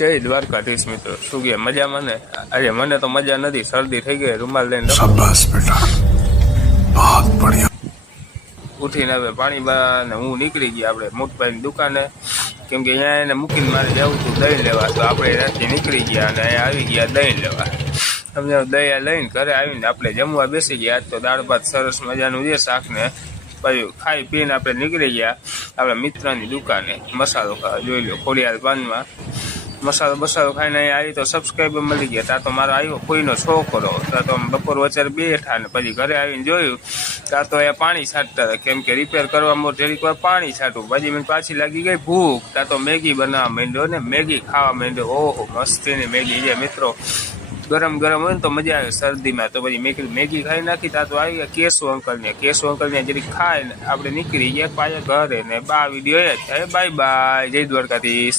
જય દ્વારકાધીશ મિત્રો, શું કે મજામાં ને? અરે મને તો મજા નથી, શરદી થઈ ગઈ, રૂમાલ લઈને શાબાશ બેટા, બહુત બઢિયા. ઉઠીને હવે પાણી બા ને હું નીકળી ગયા આપણે મોટભાઈની દુકાને, કેમ કે અહીંયા એને મૂકીને મારે જવું હતું દહીં લેવા, તો આપણે ત્યાંથી નીકળી ગયા અને અહીંયા આવી ગયા દહીં લેવા. તમને દહીં લઈને ઘરે આવીને આપણે જમવા બેસી ગયા. આજ તો દાળ ભાત સરસ મજાનું છે, શાક ને પછી ખાઈ પીને આપણે નીકળી ગયા આપણા મિત્રની દુકાને મસાલો ખાવા. જોઈ લો ખોડિયાર પાનમાં મસાલો ખાઈને અહીંયા આવી તો સબસ્ક્રાઈબર મળી ગયા. ત્યાં તો મારો આવ્યો કોઈનો છોકરો, ત્યાં તો બપોર વચ્ચે બેઠા ને પછી ઘરે આવીને જોયું ત્યાં તો એ પાણી છાંટતા હતા, કેમ કે રિપેર કરવામાં જરીક વાર પાણી છાંટું. પછી મને પાછી લાગી ગઈ ભૂખ, ત્યાં તો મેગી બનાવવા માંડ્યો ને મેગી ખાવા માંડ્યો. ઓહો મસ્તીની મેગી છે મિત્રો, ગરમ ગરમ હોય ને તો મજા આવે શરદીમાં. તો પછી મેગી ખાઈ નાખી. ત્યાં તો આવી ગયા કેશુ અંકલને જરીક ખાઈને આપણે નીકળી ગયા પાછા ઘરે ને. બા વિડીયો થાય. બાય બાય, જય દ્વારકાધીશ.